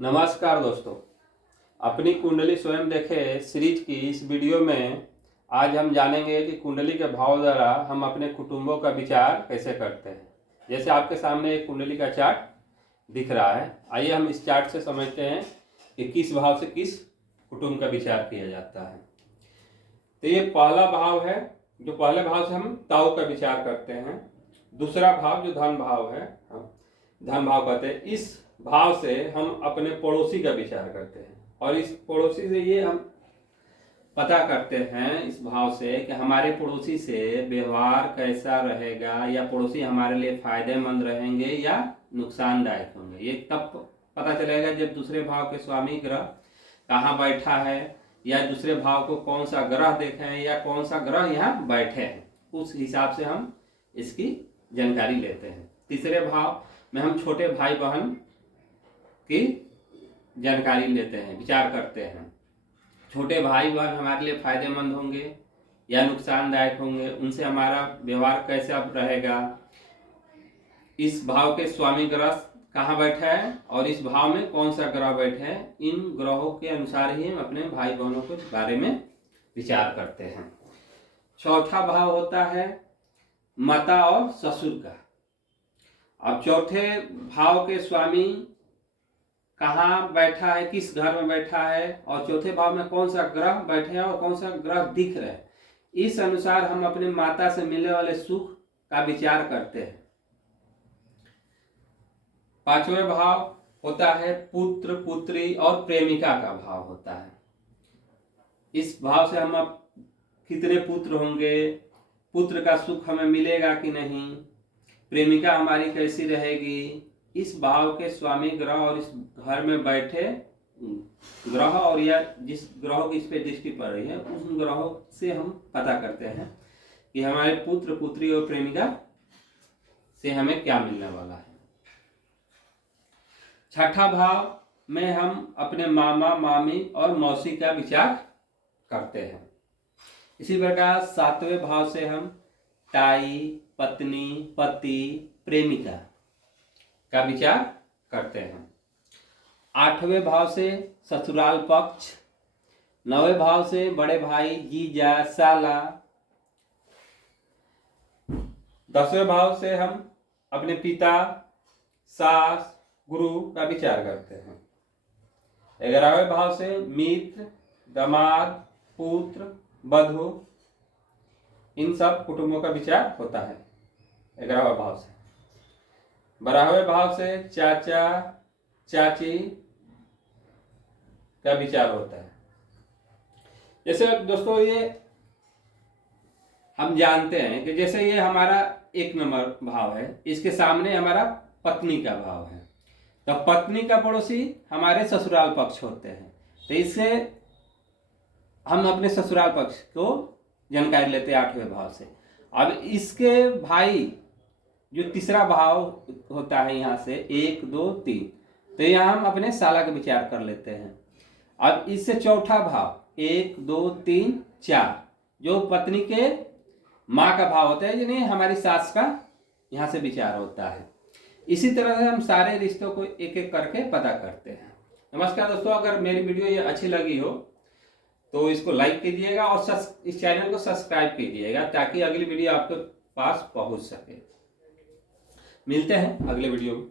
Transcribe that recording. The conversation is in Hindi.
नमस्कार दोस्तों, अपनी कुंडली स्वयं देखे सीरीज की इस वीडियो में आज हम जानेंगे कि कुंडली के भाव द्वारा हम अपने कुटुंबों का विचार कैसे करते हैं। जैसे आपके सामने एक कुंडली का चार्ट दिख रहा है। आइए हम इस चार्ट से समझते हैं कि किस भाव से किस कुटुंब का विचार किया जाता है। तो ये पहला भाव है, जो पहले भाव से हम ताऊ का विचार करते हैं। दूसरा भाव जो धन भाव है, हम धन भाव कहते हैं। इस भाव से हम अपने पड़ोसी का विचार करते हैं और इस पड़ोसी से ये हम पता करते हैं इस भाव से कि हमारे पड़ोसी से व्यवहार कैसा रहेगा, या पड़ोसी हमारे लिए फायदेमंद रहेंगे या नुकसानदायक होंगे। ये तब पता चलेगा जब दूसरे भाव के स्वामी ग्रह कहाँ बैठा है, या दूसरे भाव को कौन सा ग्रह देखें या कौन सा ग्रह यहाँ बैठे हैं। उस हिसाब से हम इसकी जानकारी लेते हैं। तीसरे भाव में हम छोटे भाई बहन की जानकारी लेते हैं, विचार करते हैं। छोटे भाई बहन हमारे लिए फायदेमंद होंगे या नुकसानदायक होंगे, उनसे हमारा व्यवहार कैसा रहेगा। इस भाव के स्वामी ग्रह कहाँ बैठा है और इस भाव में कौन सा ग्रह बैठा है, इन ग्रहों के अनुसार ही हम अपने भाई बहनों के बारे में विचार करते हैं। चौथा भाव होता है माता और ससुर का। अब चौथे भाव के स्वामी कहाँ बैठा है, किस घर में बैठा है, और चौथे भाव में कौन सा ग्रह बैठे हैं और कौन सा ग्रह दिख रहे हैं, इस अनुसार हम अपने माता से मिलने वाले सुख का विचार करते हैं। पांचवें भाव होता है पुत्र पुत्री और प्रेमिका का भाव होता है। इस भाव से हम अब कितने पुत्र होंगे, पुत्र का सुख हमें मिलेगा कि नहीं, प्रेमिका हमारी कैसी रहेगी, इस भाव के स्वामी ग्रह और इस घर में बैठे ग्रह और या जिस ग्रहों की इस पे दृष्टि पड़ रही है उन ग्रहों से हम पता करते हैं कि हमारे पुत्र पुत्री और प्रेमिका से हमें क्या मिलने वाला है। छठा भाव में हम अपने मामा मामी और मौसी का विचार करते हैं। इसी प्रकार सातवें भाव से हम ताई पत्नी पति प्रेमिका का विचार करते हैं। आठवें भाव से ससुराल पक्ष, नौवें भाव से बड़े भाई जीजा साला, दसवें भाव से हम अपने पिता सास गुरु का विचार करते हैं। 11वें भाव से मित्र दामाद पुत्र बधू, इन सब कुटुंबों का विचार होता है 11वें भाव से। 12वें भाव से चाचा चाची का विचार होता है। जैसे दोस्तों ये हम जानते हैं कि जैसे ये हमारा 1 नंबर भाव है, इसके सामने हमारा पत्नी का भाव है, तो पत्नी का पड़ोसी हमारे ससुराल पक्ष होते हैं। तो इससे हम अपने ससुराल पक्ष को जानकारी लेते हैं 8वें भाव से। अब इसके भाई जो तीसरा भाव होता है यहाँ से 1 2 3, तो यहाँ हम अपने साला का विचार कर लेते हैं। अब इससे चौथा भाव 1 2 3 4 जो पत्नी के माँ का भाव होता है, यानी हमारी सास का यहाँ से विचार होता है। इसी तरह से हम सारे रिश्तों को एक एक करके पता करते हैं। नमस्कार दोस्तों, अगर मेरी वीडियो ये अच्छी लगी हो तो इसको लाइक कीजिएगा और इस चैनल को सब्सक्राइब कीजिएगा ताकि अगली वीडियो आपके पास पहुंच सके। मिलते हैं अगले वीडियो में।